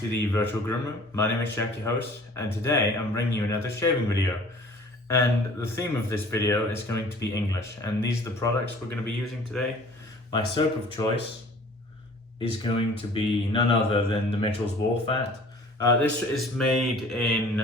to the Virtual Groom Room. My name is Jack, your host, and today I'm bringing you another shaving video. And the theme of this video is going to be English, and these are the products we're going to be using today. My soap of choice is going to be none other than the Mitchell's Wall Fat. This is made in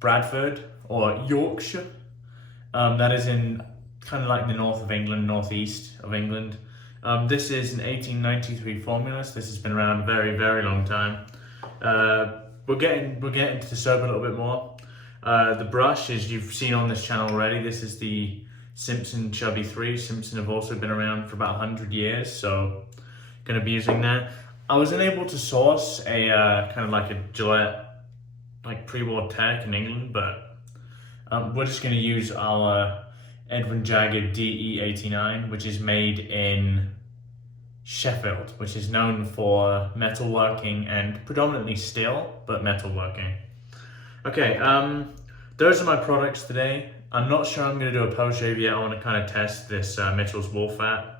Bradford or Yorkshire. That is in kind of like the north of England, northeast of England. This is an 1893 formula, so this has been around a very, very long time. We'll get into the soap a little bit more. The brush, as you've seen on this channel already, this is the Simpson Chubby 3. Simpson have also been around for about 100 years, so going to be using that. I was unable to source a kind of like a Gillette like pre-war tech in England, but we're just going to use our Edwin Jaggger DE89, which is made in Sheffield, which is known for metalworking and predominantly steel, but metalworking. Okay, those are my products today. I'm not sure I'm going to do a post shave yet. I want to kind of test this Mitchell's Wall Fat.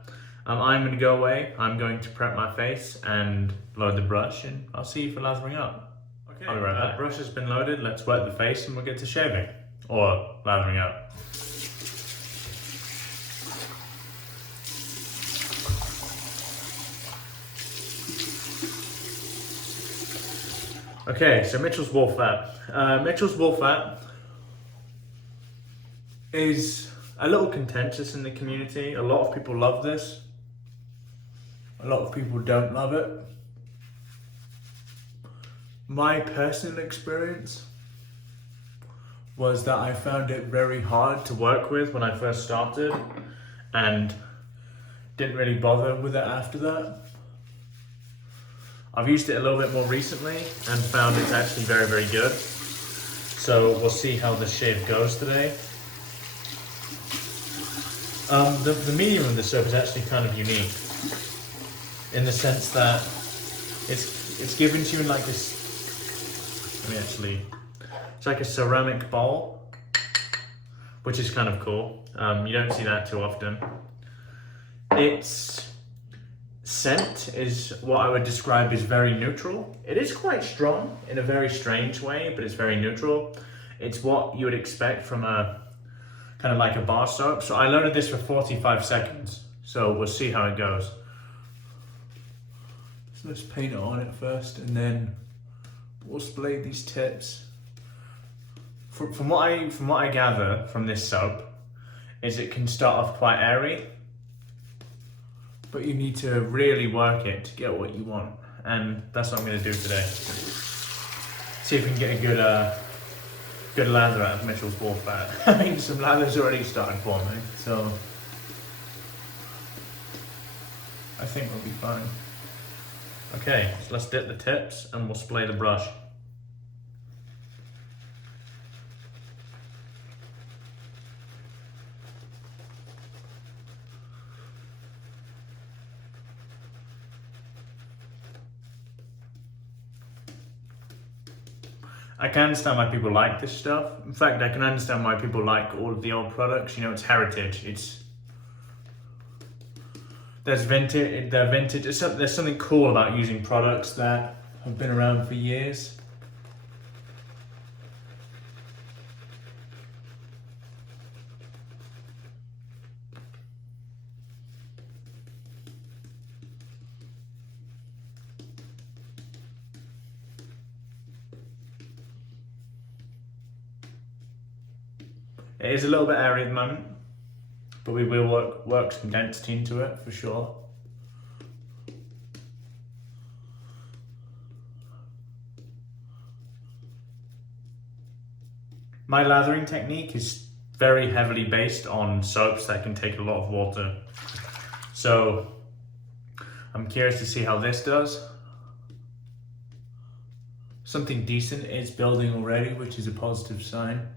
I'm going to go away. I'm going to prep my face and load the brush, and I'll see you for lathering up. Okay, I'll be right back. Brush has been loaded. Let's wet the face and we'll get to shaving or lathering up. Okay, so Mitchell's Wall Fat. Mitchell's Wall Fat is a little contentious in the community. A lot of people love this. A lot of people don't love it. My personal experience was that I found it very hard to work with when I first started and didn't really bother with it after that. I've used it a little bit more recently and found it's actually very, very good. So we'll see how the shave goes today. The medium of the soap is actually kind of unique in the sense that it's given to you in like this, it's like a ceramic bowl, which is kind of cool. You don't see that too often. Its scent is what I would describe as very neutral. It is quite strong in a very strange way, but it's very neutral. It's what you would expect from a kind of like a bar soap. So I loaded this for 45 seconds. So we'll see how it goes. So let's paint it on it first, and then we'll spray these tips. From what I gather from this soap, is it can start off quite airy, but you need to really work it to get what you want, and that's what I'm going to do today. See if we can get a good lather out of Mitchell's Wall Fat. I mean, some lather's already started forming, so I think we'll be fine. Okay, so let's dip the tips and we'll spray the brush. I can understand why people like this stuff. In fact, I can understand why people like all of the old products. You know, it's heritage. There's vintage. They're vintage. There's something cool about using products that have been around for years. It is a little bit airy at the moment, but we will work some density into it for sure. My lathering technique is very heavily based on soaps that can take a lot of water. So I'm curious to see how this does. Something decent is building already, which is a positive sign.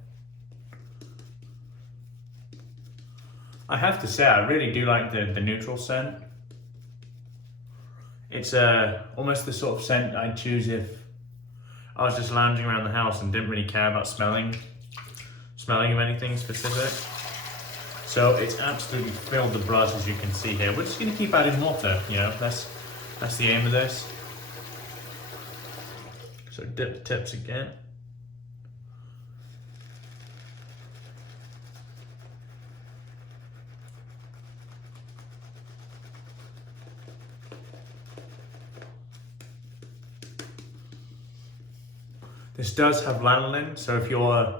I have to say, I really do like the neutral scent. It's almost the sort of scent I'd choose if I was just lounging around the house and didn't really care about smelling of anything specific. So it's absolutely filled the brush, as you can see here. We're just going to keep adding water, you know, that's the aim of this. So dip the tips again. This does have lanolin, so if you're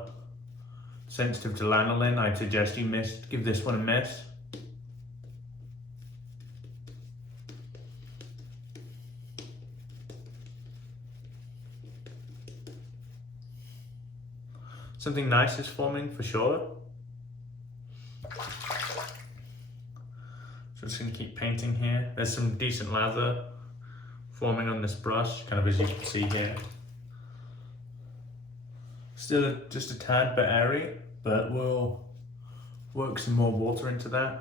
sensitive to lanolin, I'd suggest you give this one a miss. Something nice is forming for sure. So I'm just going to keep painting here. There's some decent lather forming on this brush, kind of as you can see here. Still just a tad bit airy, but we'll work some more water into that.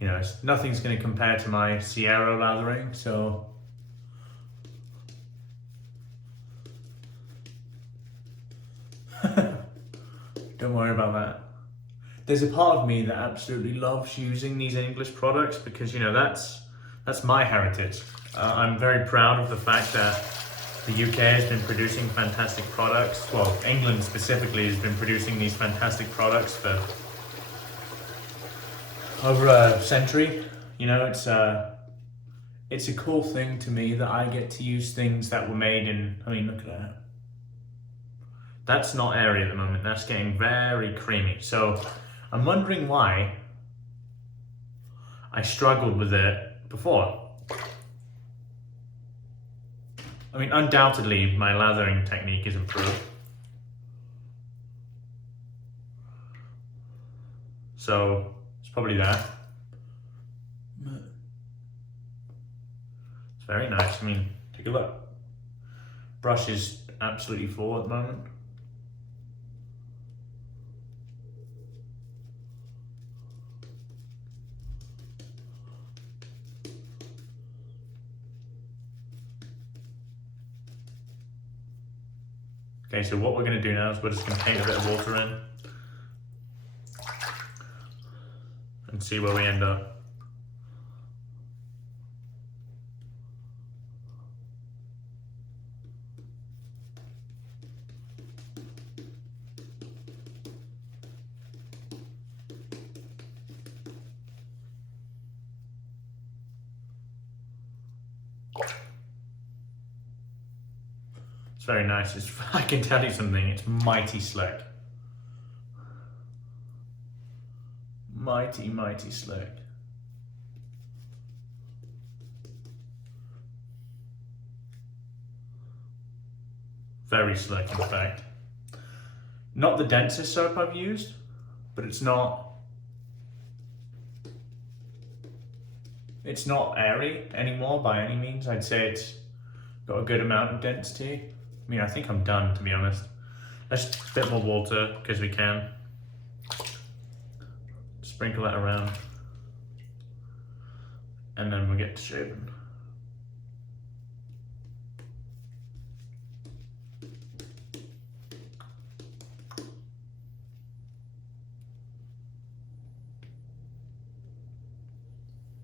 You know, nothing's going to compare to my Sierra lathering, so don't worry about that. There's a part of me that absolutely loves using these English products because, you know, that's my heritage. I'm very proud of the fact that the UK has been producing fantastic products. Well, England specifically has been producing these fantastic products for over a century. You know, it's a cool thing to me that I get to use things that were made in, I mean, look at that. That's not airy at the moment, that's getting very creamy. So I'm wondering why I struggled with it before. I mean, undoubtedly, my lathering technique is improved. So, it's probably that. It's very nice. I mean, take a look. Brush is absolutely full at the moment. Okay, so what we're going to do now is we're just going to paint a bit of water in and see where we end up. It's very nice. I can tell you something, it's mighty slick. Mighty, mighty slick. Very slick, in fact. Not the densest soap I've used, but it's not airy anymore by any means. I'd say it's got a good amount of density. I mean, I think I'm done, to be honest. Let's a bit more water, because we can. Sprinkle that around. And then we'll get to shaving.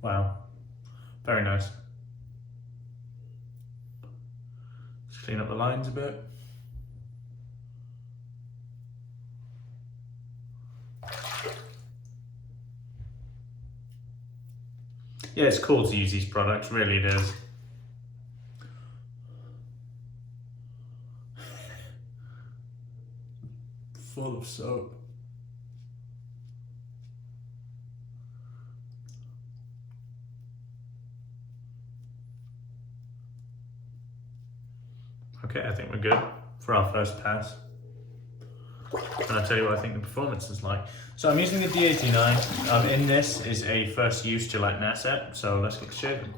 Wow, very nice. Just clean up the lines a bit. Yeah, it's cool to use these products, really it is. Full of soap. Okay, I think we're good for our first pass. And I'll tell you what I think the performance is like. So I'm using the D89. In this is a first use Gillette Nacet, so let's get shaving.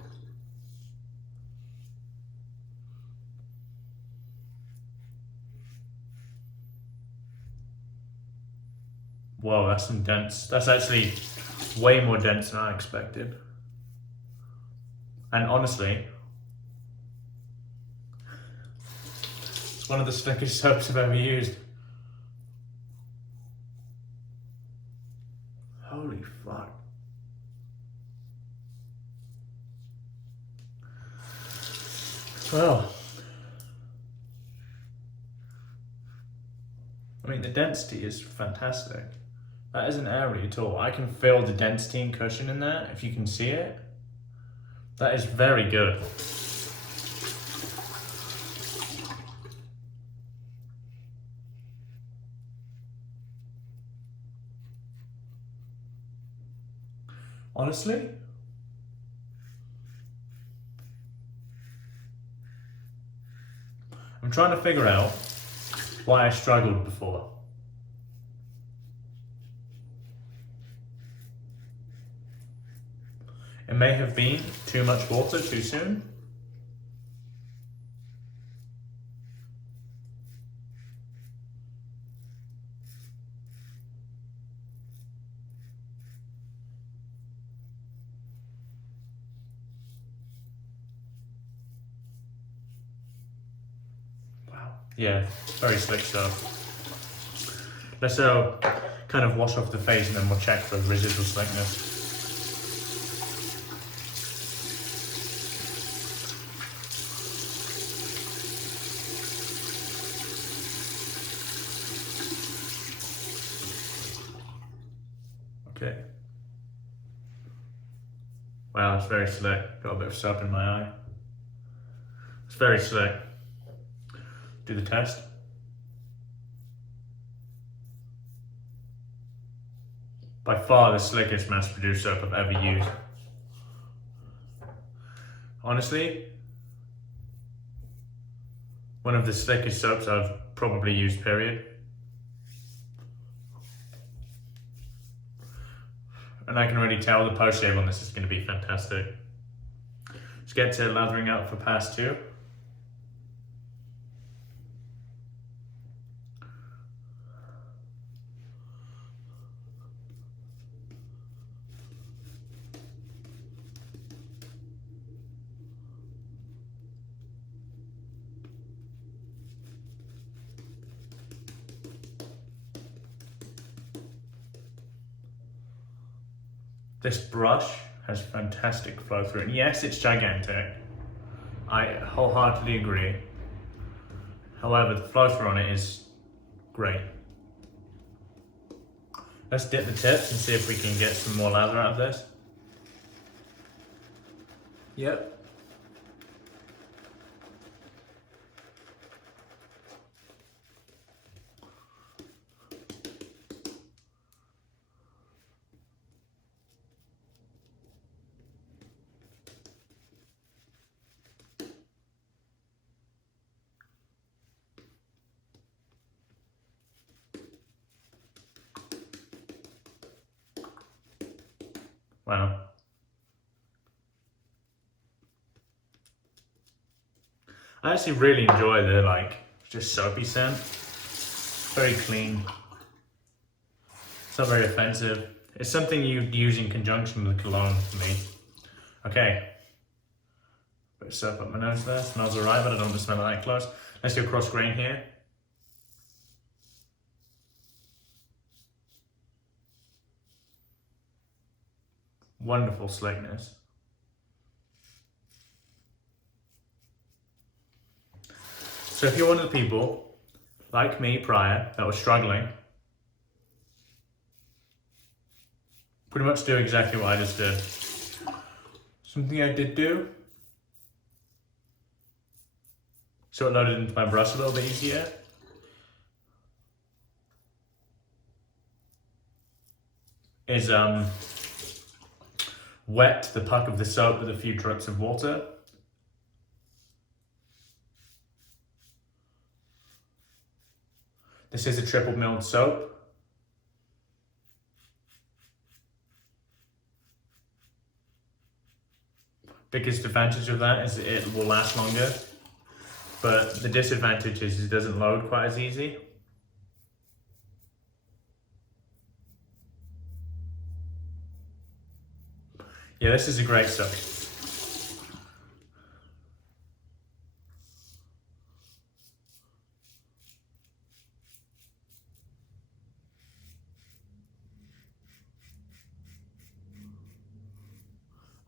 Whoa, that's some dense. That's actually way more dense than I expected. And honestly, it's one of the slickest soaps I've ever used. Holy fuck. Well, the density is fantastic. That isn't airy at all. I can feel the density and cushion in that, if you can see it. That is very good. Honestly, I'm trying to figure out why I struggled before. It may have been too much water too soon. Wow. Yeah, very slick stuff. Let's kind of wash off the face and then we'll check for residual slickness. Okay. Wow, it's very slick. Got a bit of soap in my eye. It's very slick. Do the test. By far the slickest mass-produced soap I've ever used. Honestly, one of the slickest soaps I've probably used, period. And I can already tell the post-shave on this is going to be fantastic. Let's get to lathering out for pass 2. This brush has fantastic flow through, and yes, it's gigantic. I wholeheartedly agree. However, the flow through on it is great. Let's dip the tips and see if we can get some more lather out of this. Yep. Wow. I actually really enjoy the just soapy scent. Very clean. It's not very offensive. It's something you'd use in conjunction with cologne for me. Okay. Bit of soap up my nose there. Smells alright, but I don't want to smell it that close. Let's do cross grain here. Wonderful slickness. So if you're one of the people, like me prior, that was struggling, pretty much do exactly what I just did. Something I did do, so it loaded into my brush a little bit easier. Is wet the puck of the soap with a few drips of water. This is a triple milled soap. Biggest advantage of that is it will last longer, but the disadvantage is it doesn't load quite as easy. Yeah, this is a great soap.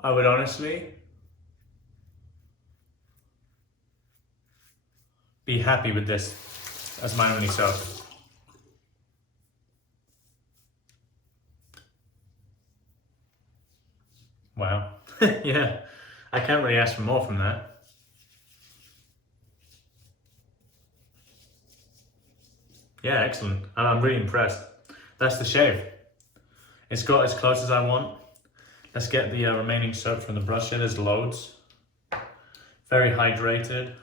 I would honestly be happy with this as my only soap. Wow. Yeah, I can't really ask for more from that. Yeah, excellent. I'm really impressed. That's the shave. It's got as close as I want. Let's get the remaining soap from the brush in. There's loads. Very hydrated.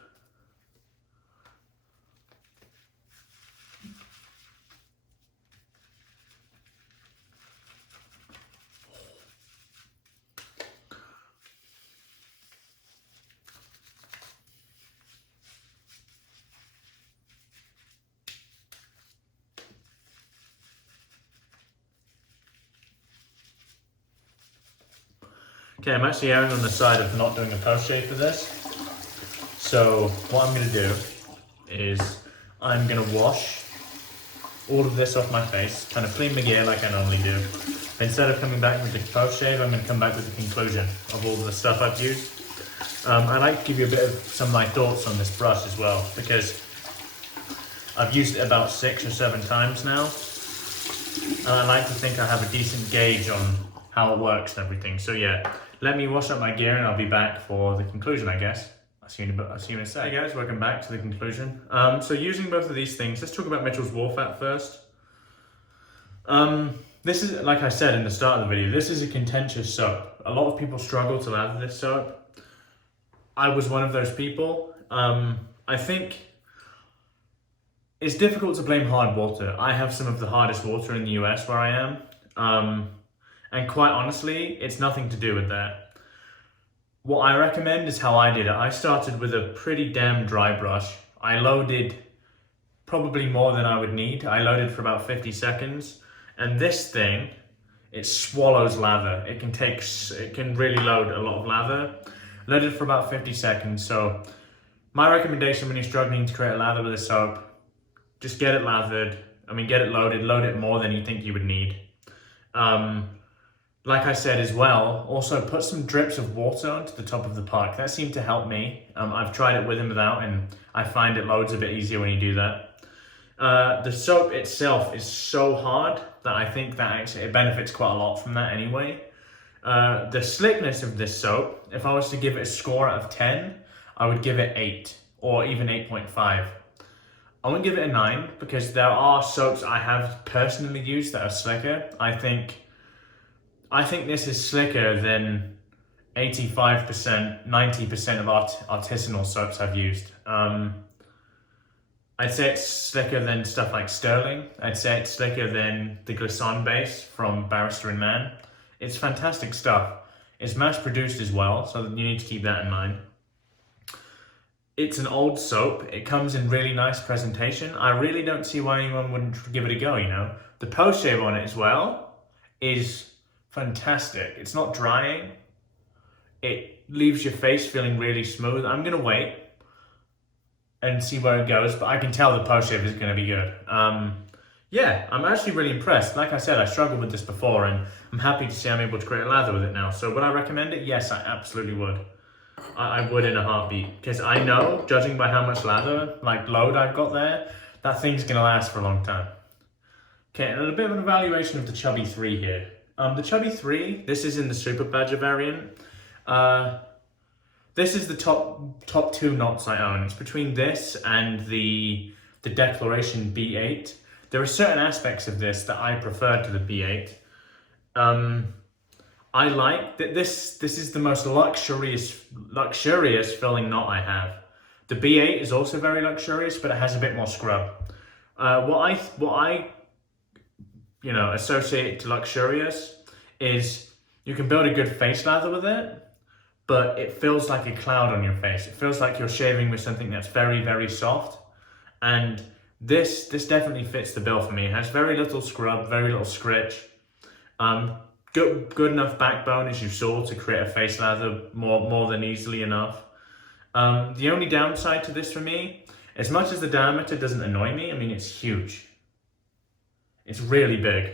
Okay, I'm actually erring on the side of not doing a post shave for this. So what I'm going to do is I'm going to wash all of this off my face, kind of clean my gear like I normally do. Instead of coming back with the post shave, I'm going to come back with the conclusion of all the stuff I've used. I'd like to give you a bit of some of my thoughts on this brush as well, because I've used it about 6 or 7 times now, and I like to think I have a decent gauge on how it works and everything. So yeah, let me wash up my gear and I'll be back for the conclusion, I guess. I'll see you in a sec. Hey guys, welcome back to the conclusion. So using both of these things, let's talk about Mitchell's Wharfat first. This is, like I said in the start of the video, this is a contentious soap. A lot of people struggle to lather this soap. I was one of those people. I think it's difficult to blame hard water. I have some of the hardest water in the US where I am. And quite honestly, it's nothing to do with that. What I recommend is how I did it. I started with a pretty damn dry brush. I loaded probably more than I would need. I loaded for about 50 seconds. And this thing, it swallows lather. It can really load a lot of lather. Loaded for about 50 seconds. So my recommendation when you're struggling to create a lather with a soap, just get it lathered. Get it loaded. Load it more than you think you would need. Like I said as well, also put some drips of water onto the top of the puck. That seemed to help me. I've tried it with and without, and I find it loads a bit easier when you do that. The soap itself is so hard that I think that actually it benefits quite a lot from that anyway. The slickness of this soap, if I was to give it a score out of 10, I would give it 8 or even 8.5. I wouldn't give it a 9 because there are soaps I have personally used that are slicker. I think this is slicker than 85%, 90% of artisanal soaps I've used. I'd say it's slicker than stuff like Sterling. I'd say it's slicker than the Glisson base from Barrister and Mann. It's fantastic stuff. It's mass produced as well, so you need to keep that in mind. It's an old soap. It comes in really nice presentation. I really don't see why anyone wouldn't give it a go, you know. The post shave on it as well is fantastic. It's not drying. It leaves your face feeling really smooth. I'm gonna wait and see where it goes, but I can tell the post shave is gonna be good. Yeah, I'm actually really impressed. Like I said, I struggled with this before and I'm happy to see I'm able to create a lather with it now. So would I recommend it? Yes, I absolutely would. I would in a heartbeat, because I know, judging by how much lather, load I've got there, that thing's gonna last for a long time. Okay, and a bit of an evaluation of the Chubby 3 here. The Chubby 3, this is in the Super Badger variant. This is the top 2 knots I own. It's between this and the Declaration B8. There are certain aspects of this that I prefer to the B8. I like that this is the most luxurious filling knot I have. The B8 is also very luxurious, but it has a bit more scrub. What I associate to luxurious is you can build a good face lather with it, but it feels like a cloud on your face. It feels like you're shaving with something that's very, very soft. And this definitely fits the bill for me. It has very little scrub, very little scritch. Good enough backbone, as you saw, to create a face lather more than easily enough. The only downside to this for me, as much as the diameter doesn't annoy me, it's huge. It's really big.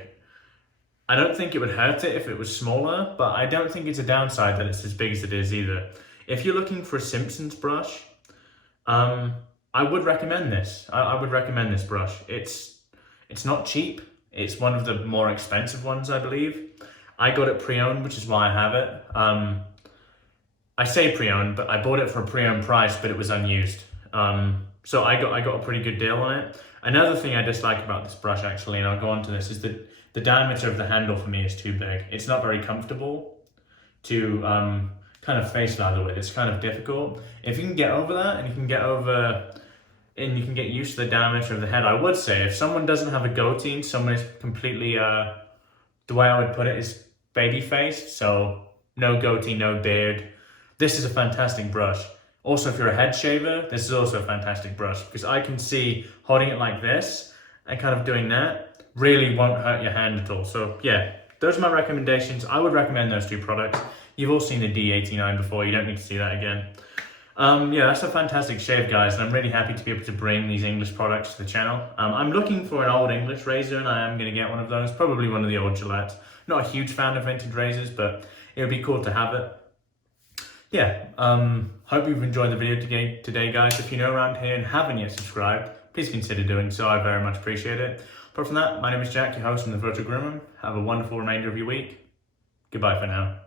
I don't think it would hurt it if it was smaller, but I don't think it's a downside that it's as big as it is either. If you're looking for a Simpson's brush, I would recommend this. I would recommend this brush. It's not cheap. It's one of the more expensive ones, I believe. I got it pre-owned, which is why I have it. I say pre-owned, but I bought it for a pre-owned price, but it was unused. So I got a pretty good deal on it. Another thing I dislike about this brush, actually, and I'll go on to this, is that the diameter of the handle for me is too big. It's not very comfortable to kind of face lather with. It's kind of difficult. If you can get over that, and you can get used to the diameter of the head, I would say if someone doesn't have a goatee, someone is completely, the way I would put it is baby-faced, so no goatee, no beard. This is a fantastic brush. Also, if you're a head shaver, this is also a fantastic brush, because I can see holding it like this and kind of doing that really won't hurt your hand at all. So yeah, those are my recommendations. I would recommend those two products. You've all seen the D89 before, you don't need to see that again. Yeah, that's a fantastic shave, guys, and I'm really happy to be able to bring these English products to the channel. I'm looking for an old English razor, and I am going to get one of those, probably one of the old Gillettes. Not a huge fan of vintage razors, but it would be cool to have it. Yeah, hope you've enjoyed the video today, guys. If you're new around here and haven't yet subscribed, please consider doing so. I very much appreciate it. Apart from that, my name is Jack, your host from the Virtual Groom Room. Have a wonderful remainder of your week. Goodbye for now.